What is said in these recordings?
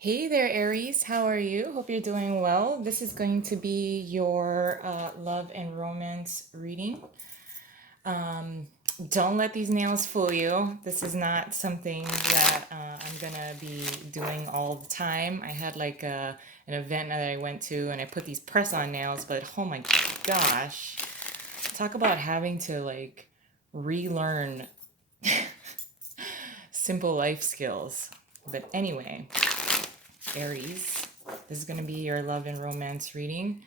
Hey there, Aries. How are you? Hope you're doing well. This is going to be your love and romance reading. Don't let these nails fool you. This is not something that I'm gonna be doing all the time. I had like an event that I went to and I put these press on nails, but oh my gosh, talk about having to like relearn simple life skills. But anyway, Aries, this is going to be your love and romance reading.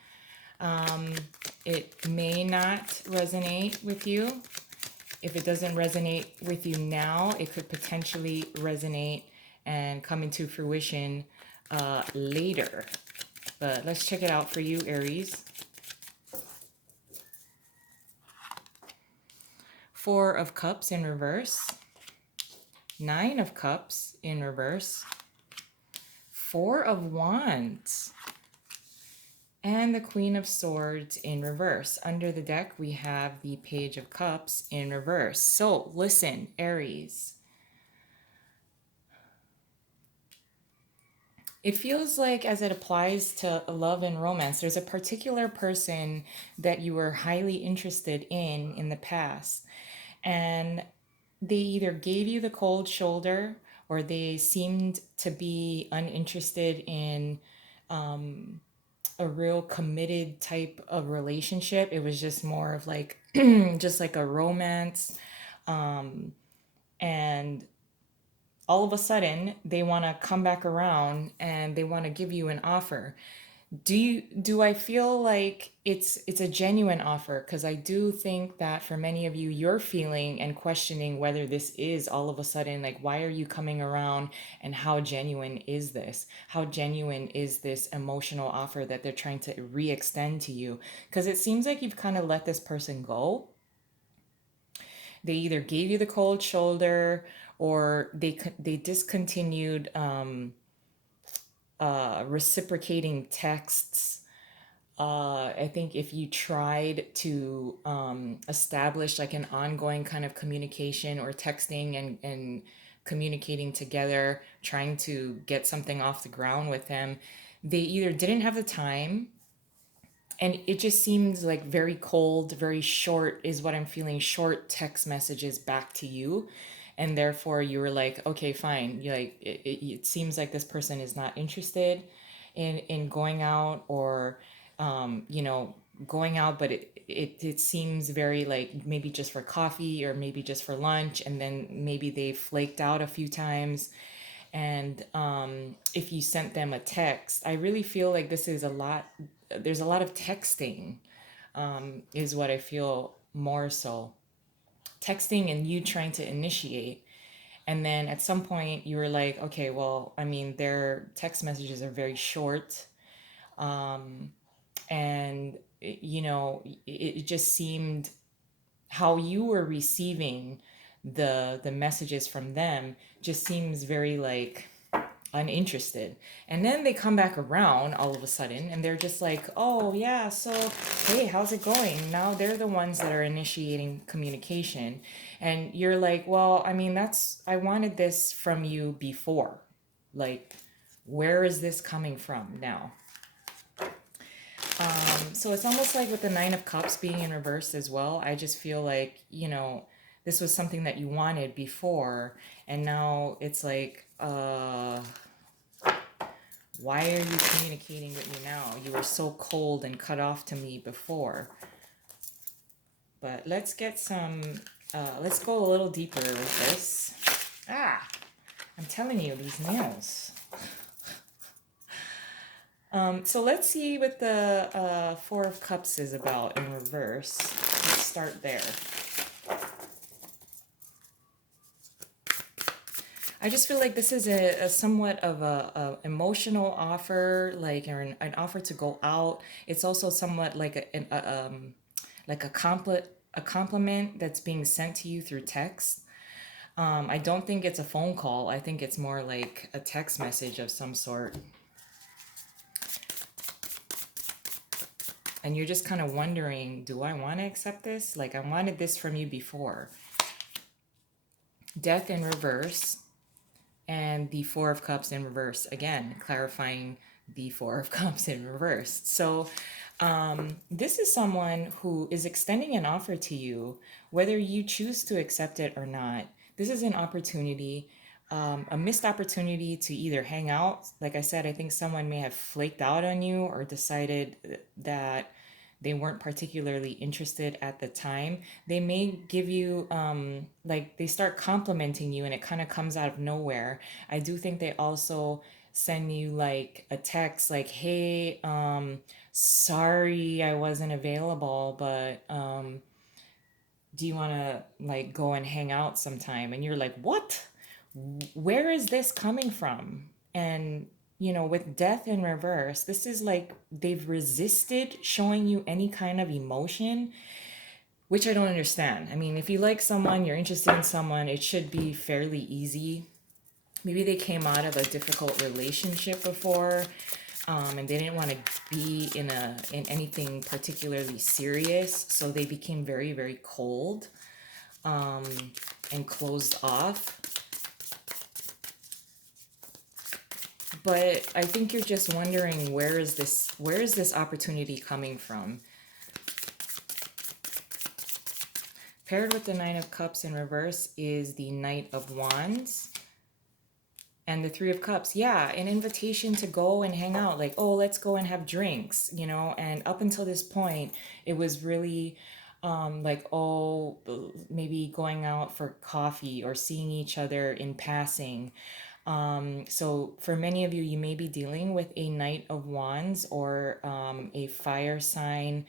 It may not resonate with you. If it doesn't resonate with you now, it could potentially resonate and come into fruition later. But let's check it out for you, Aries. Four of Cups in reverse. Nine of Cups in reverse. Four of Wands. And the Queen of Swords in reverse. Under the deck, we have the Page of Cups in reverse. So listen, Aries. It feels like, as it applies to love and romance, there's a particular person that you were highly interested in the past. And they either gave you the cold shoulder or they seemed to be uninterested in a real committed type of relationship. It was just more of like just like a romance. And all of a sudden they want to come back around and they want to give you an offer. Do I feel like it's a genuine offer? Because I do think that for many of you, you're feeling and questioning whether this is all of a sudden, like, why are you coming around, and how genuine is this? How genuine is this emotional offer that they're trying to re-extend to you? Because it seems like you've kind of let this person go. They either gave you the cold shoulder or they discontinued reciprocating texts. I think if you tried to establish like an ongoing kind of communication or texting and communicating together, trying to get something off the ground with them, they either didn't have the time, and it just seems like very cold, very short is what I'm feeling, short text messages back to you. And therefore you were like, okay, fine. You like it seems like this person is not interested in going out, or you know, going out, but it seems very like maybe just for coffee or maybe just for lunch, and then maybe they flaked out a few times. And if you sent them a text, I really feel like this is a lot, there's a lot of texting, is what I feel more so. Texting and you trying to initiate. And then at some point you were like, okay, well, I mean, their text messages are very short. And, you know, it just seemed how you were receiving the messages from them just seems very like uninterested. And then they come back around all of a sudden and they're just like, oh yeah, so hey, how's it going? Now they're the ones that are initiating communication. And you're like, well, I mean, I wanted this from you before. Like, where is this coming from now? So it's almost like with the Nine of Cups being in reverse as well. I just feel like, you know, this was something that you wanted before, and now it's like, why are you communicating with me now? You were so cold and cut off to me before. But let's get some, let's go a little deeper with this. Ah, I'm telling you, these nails. So let's see what the Four of Cups is about in reverse. Let's start there. I just feel like this is a somewhat of a emotional offer, like, or an offer to go out. It's also somewhat like like a compliment that's being sent to you through text. I don't think it's a phone call. I think it's more like a text message of some sort. And you're just kind of wondering, do I want to accept this? Like, I wanted this from you before. Death in reverse and the Four of Cups in reverse. Again, clarifying the Four of Cups in reverse. So, this is someone who is extending an offer to you, whether you choose to accept it or not. This is an opportunity, a missed opportunity to either hang out. Like I said, I think someone may have flaked out on you or decided that they weren't particularly interested at the time. They may give you, like, they start complimenting you and it kind of comes out of nowhere. I do think they also send you like a text like, hey, sorry I wasn't available, but do you want to like go and hang out sometime? And you're like, what? Where is this coming from? And with death in reverse, this is like they've resisted showing you any kind of emotion, which I don't understand. I mean, if you like someone, you're interested in someone, it should be fairly easy. Maybe they came out of a difficult relationship before, and they didn't want to be in anything particularly serious, so they became very, very cold, um, and closed off. But I think you're just wondering, where is this opportunity coming from? Paired with the Nine of Cups in reverse is the Knight of Wands and the Three of Cups. Yeah, an invitation to go and hang out, like, oh, let's go and have drinks, and up until this point it was really like, oh, maybe going out for coffee or seeing each other in passing. So for many of you, you may be dealing with a Knight of Wands or a fire sign,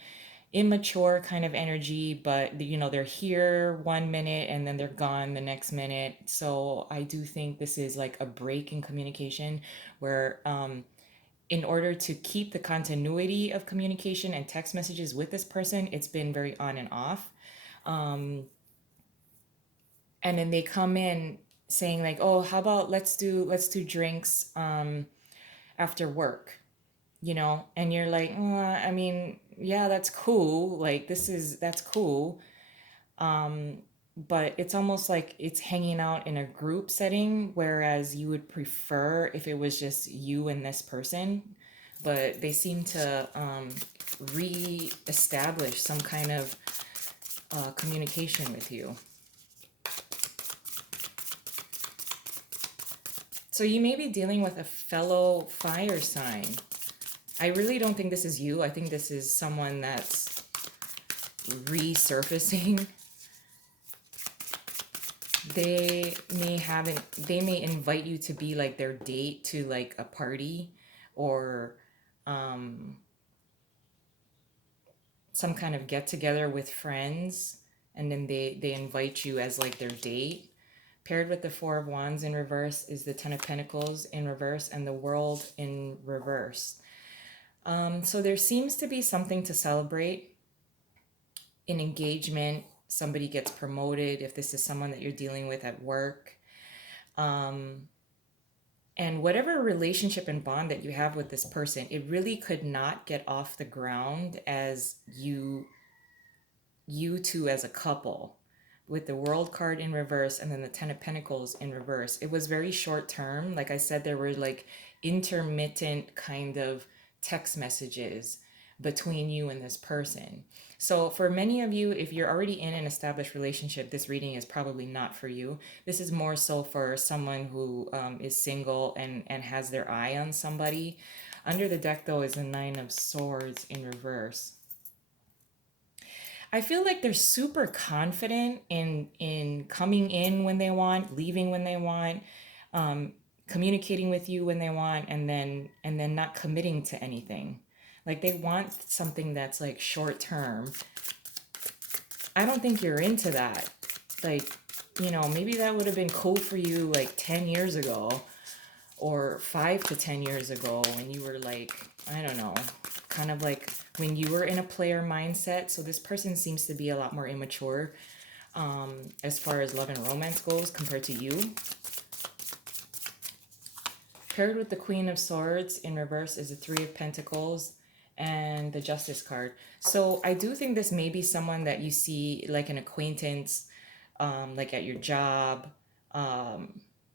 immature kind of energy, but they're here 1 minute and then they're gone the next minute. So I do think this is like a break in communication where, in order to keep the continuity of communication and text messages with this person, it's been very on and off. Um, and then they come in saying like, oh, how about let's do drinks after work, and you're like, I mean, yeah, that's cool, like that's cool. um but it's almost like it's hanging out in a group setting, whereas you would prefer if it was just you and this person. But they seem to re-establish some kind of communication with you. So you may be dealing with a fellow fire sign. I really don't think this is you. I think this is someone that's resurfacing. They may invite you to be like their date to like a party, or um, some kind of get together with friends, and then they invite you as like their date. Paired with the Four of Wands in reverse is the Ten of Pentacles in reverse and the World in reverse. So there seems to be something to celebrate, an engagement, somebody gets promoted, if this is someone that you're dealing with at work. And whatever relationship and bond that you have with this person, it really could not get off the ground as you two as a couple, with the World card in reverse and then the Ten of Pentacles in reverse. It was very short term. Like I said, there were like intermittent kind of text messages between you and this person. So for many of you, if you're already in an established relationship, this reading is probably not for you. This is more so for someone who is single and has their eye on somebody. Under the deck, though, is the Nine of Swords in reverse. I feel like they're super confident in coming in when they want, leaving when they want, um, communicating with you when they want, and then not committing to anything. Like they want something that's like short term. I don't think you're into that. Like, maybe that would have been cool for you like 10 years ago, or 5 to 10 years ago, when you were like, I don't know, kind of like when you were in a player mindset. So this person seems to be a lot more immature, as far as love and romance goes compared to you. Paired with the Queen of Swords in reverse is the Three of Pentacles and the Justice card. So I do think this may be someone that you see like an acquaintance, like at your job.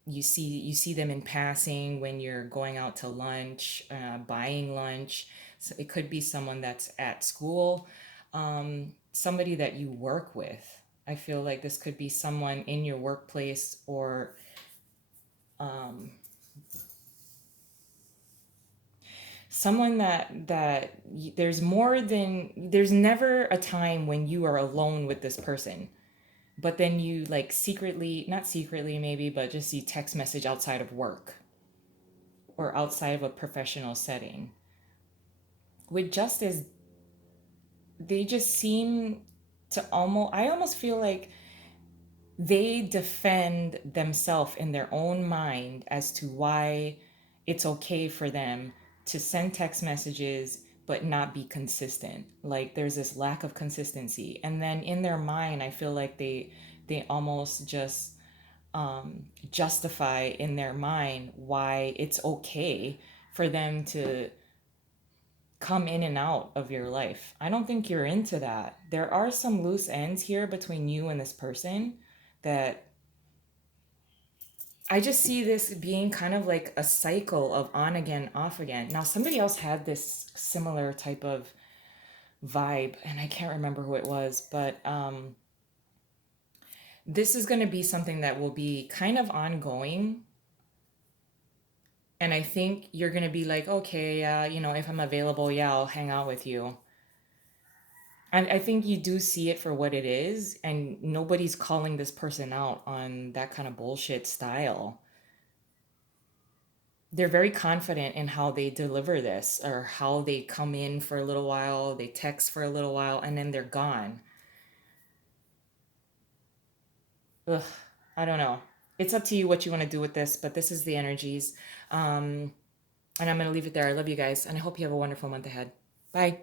you see them in passing when you're going out to lunch, buying lunch. So it could be someone that's at school, somebody that you work with. I feel like this could be someone in your workplace, or um, someone there's never a time when you are alone with this person, but then you like secretly, not secretly maybe, but just see text message outside of work or outside of a professional setting. With justice, they just seem to almost, I almost feel like they defend themselves in their own mind as to why it's okay for them to send text messages but not be consistent. Like there's this lack of consistency, and then in their mind I feel like they almost just justify in their mind why it's okay for them to come in and out of your life. I don't think you're into that. There are some loose ends here between you and this person that I just see this being kind of like a cycle of on again, off again. Now, somebody else had this similar type of vibe, and I can't remember who it was, but this is going to be something that will be kind of ongoing. And I think you're going to be like, okay, if I'm available, yeah, I'll hang out with you. And I think you do see it for what it is, and nobody's calling this person out on that kind of bullshit style. They're very confident in how they deliver this, or how they come in for a little while, they text for a little while, and then they're gone. Ugh, I don't know. It's up to you what you want to do with this, but this is the energies. And I'm going to leave it there. I love you guys, and I hope you have a wonderful month ahead. Bye.